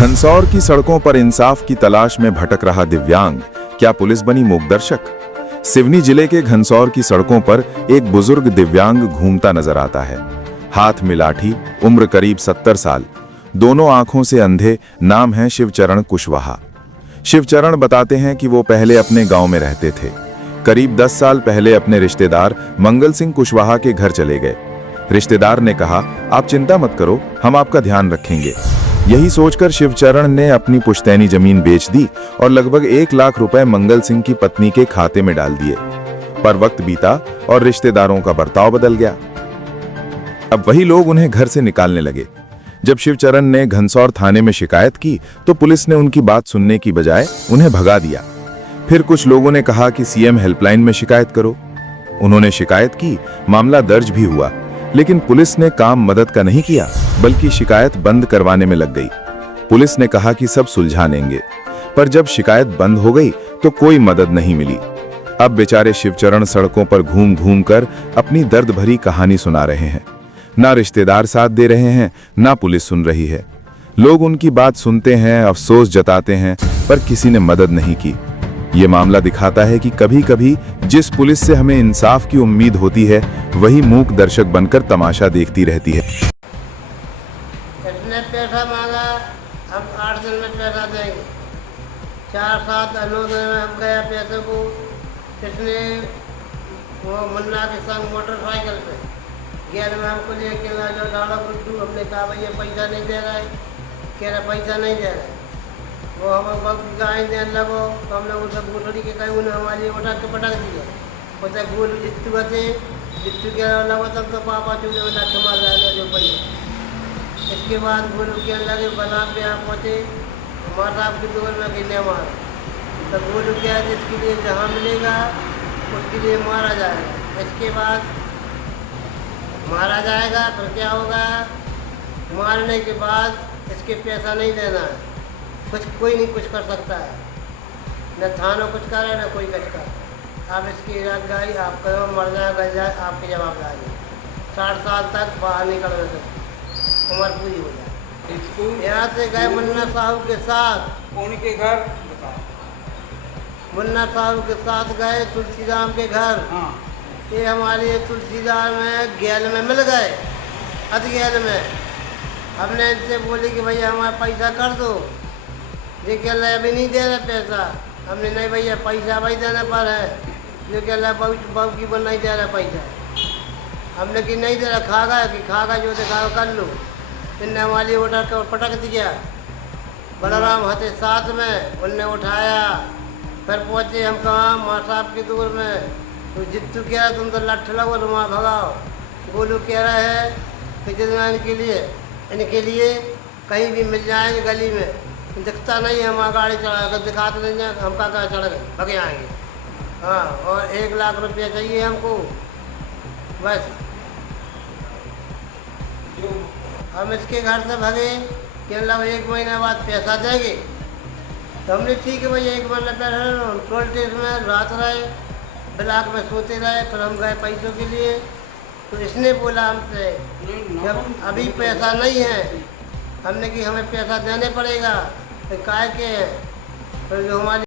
घनसौर की सड़कों पर इंसाफ की तलाश में भटक रहा दिव्यांग, क्या पुलिस बनी मूकदर्शक? सिवनी जिले के घनसौर की सड़कों पर एक बुजुर्ग दिव्यांग घूमता नजर आता है। हाथ में लाठी, उम्र करीब 70 साल, दोनों आंखों से अंधे। नाम है शिवचरण कुशवाहा। शिवचरण बताते हैं कि वो पहले अपने गांव में रहते थे। करीब 10 साल पहले अपने रिश्तेदार मंगल सिंह कुशवाहा के घर चले गए। रिश्तेदार ने कहा, आप चिंता मत करो, हम आपका ध्यान रखेंगे। यही सोचकर शिवचरण ने अपनी पुश्तैनी जमीन बेच दी और लगभग 1 लाख रुपए मंगल सिंह की पत्नी के खाते में डाल दिए। पर वक्त बीता और रिश्तेदारों का बर्ताव बदल गया। अब वही लोग उन्हें घर से निकालने लगे। जब शिवचरण ने घनसौर थाने में शिकायत की तो पुलिस ने उनकी बात सुनने की बजाय उन्हें भगा दिया। फिर कुछ लोगों ने कहा कि सीएम हेल्पलाइन में शिकायत करो। उन्होंने शिकायत की, मामला दर्ज भी हुआ, लेकिन पुलिस ने काम मदद का नहीं किया, बल्कि शिकायत बंद करवाने में लग गई। पुलिस ने कहा कि सब सुलझा लेंगे, पर जब शिकायत बंद हो गई तो कोई मदद नहीं मिली। अब बेचारे शिवचरण सड़कों पर घूम घूम कर अपनी दर्द भरी कहानी सुना रहे हैं। ना रिश्तेदार साथ दे रहे हैं, ना पुलिस सुन रही है। लोग उनकी बात सुनते हैं, अफसोस जताते हैं, पर किसी ने मदद नहीं की। ये मामला दिखाता है कि कभी-कभी जिस पुलिस से हमें इंसाफ की उम्मीद होती है, वही मूक दर्शक बनकर तमाशा देखती रहती है। इसने पैसा मांगा, हम 8 दिन में पैसा देंगे। 4-7 9 दिन में हम गया पैसे को। इसने वो मुन्ना के संग मोटरसाइकिल पे गेल में हमको लेके जो डाला बुड्डू, हमने कहा भैया पैसा नहीं दे रहा है। कह रहा पैसा नहीं दे रहा है। वो हम गाय देने लगो तो हमने उसे बूटड़ी के कहीं उन्हें हमारी उठा के पटक दिया। उसे गोल जित्तू थे, जित्तू के लगो तब तो पापा चूल्हे में लट मार रहा जो भैया। इसके बाद गोलू के लगे बना पे यहाँ पहुँचे, माँ साहब की दूर में गिरने मार। तो गोलू क्या है, जिसके लिए जहाँ मिलेगा उसके लिए मारा जाएगा। इसके बाद मारा जाएगा, फिर क्या होगा, मारने के बाद इसके पैसा नहीं देना है। कुछ कोई नहीं कुछ कर सकता है, न थाना कुछ करे न कोई कुछ करे। आप इसकी इराद गाई, आप करो मर जाए गल जाए, आपकी जवाबदारी। 60 साल तक बाहर निकलने तक उम्र पूरी हो जाए। यहाँ से गए मुन्ना साहब के साथ। उनके घर मुन्ना साहब के साथ गए तुलसीराम के घर। हाँ। ये हमारे तुलसीराम में गेल में मिल गए, अधगेल में। हमने इनसे बोली कि भैया हमारा पैसा कर दो। ये कह रहे अभी नहीं दे रहे पैसा। हमने नहीं भैया पैसा भाई देने पर है। जो कह रहा बाबू की बन नहीं दे रहा पैसा। हमने कि नहीं दे रहा, खागा जो दिखाओ कर लो। इनने हमारी उठा कर पटक दिया। बलराम हथे साथ में, उनने उठाया। फिर पहुँचे हम कहाँ, माँ साहब की दूर में। तो जित्तू कह रहा तुम तो लठ लगो तो वहाँ भगाओ। गोलू कह रहा है कि जितना इनके लिए कहीं भी मिल जाएंगे गली में, दिखता नहीं है, हमारा गाड़ी चढ़ा कर दिखाते नहीं है, हम कहाँ चढ़ गए भगे आएंगे। हाँ, और 1 लाख रुपया चाहिए हमको बस। हम इसके घर से भगे कि मतलब 1 महीने बाद पैसा देंगे। तो हमने ठीक है भैया 1 महीने पैसा। टोल टेस्ट में रात रहे, ब्लॉक में सोते रहे। फिर हम गए पैसों के लिए। तो इसने बोला हमसे जब अभी पैसा नहीं है। हमने कि हमें पैसा देने पड़ेगा। तो काय के जो हमारी